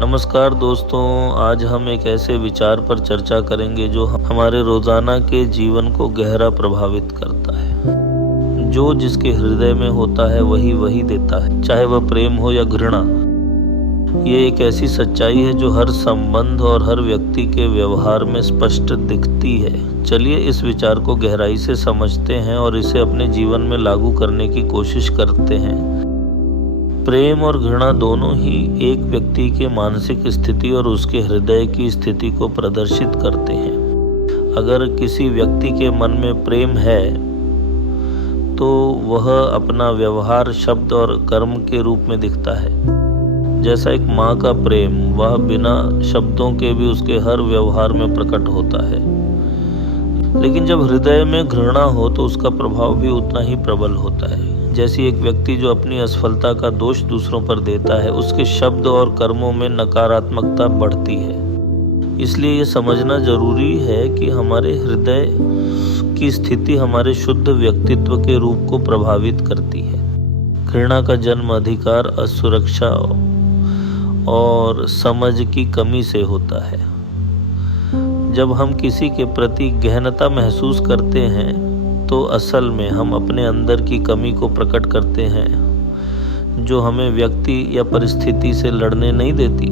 नमस्कार दोस्तों, आज हम एक ऐसे विचार पर चर्चा करेंगे जो हमारे रोज़ाना के जीवन को गहरा प्रभावित करता है। जो जिसके हृदय में होता है वही वही देता है, चाहे वह प्रेम हो या घृणा। ये एक ऐसी सच्चाई है जो हर संबंध और हर व्यक्ति के व्यवहार में स्पष्ट दिखती है। चलिए इस विचार को गहराई से समझते हैं और इसे अपने जीवन में लागू करने की कोशिश करते हैं। प्रेम और घृणा दोनों ही एक व्यक्ति के मानसिक स्थिति और उसके हृदय की स्थिति को प्रदर्शित करते हैं। अगर किसी व्यक्ति के मन में प्रेम है तो वह अपना व्यवहार शब्द और कर्म के रूप में दिखता है। जैसा एक माँ का प्रेम, वह बिना शब्दों के भी उसके हर व्यवहार में प्रकट होता है। लेकिन जब हृदय में घृणा हो तो उसका प्रभाव भी उतना ही प्रबल होता है। जैसी एक व्यक्ति जो अपनी असफलता का दोष दूसरों पर देता है, उसके शब्द और कर्मों में नकारात्मकता बढ़ती है। इसलिए यह समझना जरूरी है कि हमारे हृदय की स्थिति हमारे शुद्ध व्यक्तित्व के रूप को प्रभावित करती है। घृणा का जन्म अधिकार, असुरक्षा और समझ की कमी से होता है। जब हम किसी के प्रति गहनता महसूस करते हैं तो असल में हम अपने अंदर की कमी को प्रकट करते हैं, जो हमें व्यक्ति या परिस्थिति से लड़ने नहीं देती।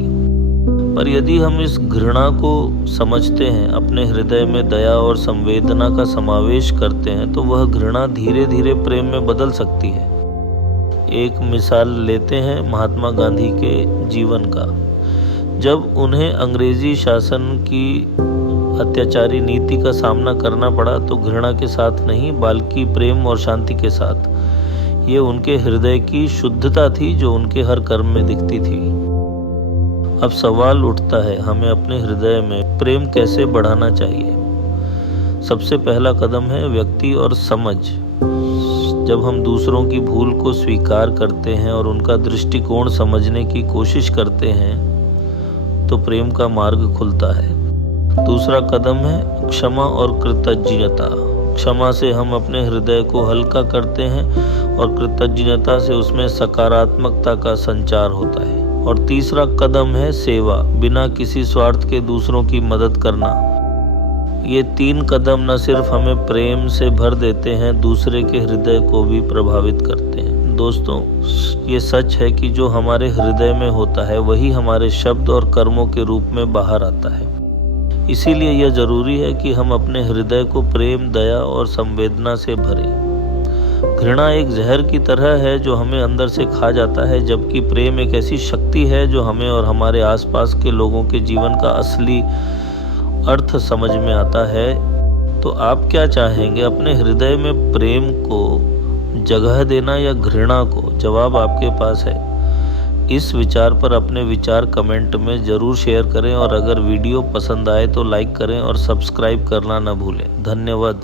पर यदि हम इस घृणा को समझते हैं, अपने हृदय में दया और संवेदना का समावेश करते हैं, तो वह घृणा धीरे धीरे प्रेम में बदल सकती है। एक मिसाल लेते हैं महात्मा गांधी के जीवन का। जब उन्हें अंग्रेजी शासन की अत्याचारी नीति का सामना करना पड़ा तो घृणा के साथ नहीं, बल्कि प्रेम और शांति के साथ। ये उनके हृदय की शुद्धता थी जो उनके हर कर्म में दिखती थी। अब सवाल उठता है, हमें अपने हृदय में प्रेम कैसे बढ़ाना चाहिए? सबसे पहला कदम है व्यक्ति और समझ। जब हम दूसरों की भूल को स्वीकार करते हैं और उनका दृष्टिकोण समझने की कोशिश करते हैं तो प्रेम का मार्ग खुलता है। दूसरा कदम है क्षमा और कृतज्ञता। क्षमा से हम अपने हृदय को हल्का करते हैं और कृतज्ञता से उसमें सकारात्मकता का संचार होता है। और तीसरा कदम है सेवा, बिना किसी स्वार्थ के दूसरों की मदद करना। ये तीन कदम न सिर्फ हमें प्रेम से भर देते हैं, दूसरे के हृदय को भी प्रभावित करते हैं। दोस्तों, ये सच है कि जो हमारे हृदय में होता है वही हमारे शब्द और कर्मों के रूप में बाहर आता है। इसीलिए यह जरूरी है कि हम अपने हृदय को प्रेम, दया और संवेदना से भरें। घृणा एक जहर की तरह है जो हमें अंदर से खा जाता है, जबकि प्रेम एक ऐसी शक्ति है जो हमें और हमारे आसपास के लोगों के जीवन का असली अर्थ समझ में आता है। तो आप क्या चाहेंगे, अपने हृदय में प्रेम को जगह देना या घृणा को? जवाब आपके पास है। इस विचार पर अपने विचार कमेंट में ज़रूर शेयर करें और अगर वीडियो पसंद आए तो लाइक करें और सब्सक्राइब करना न भूलें। धन्यवाद।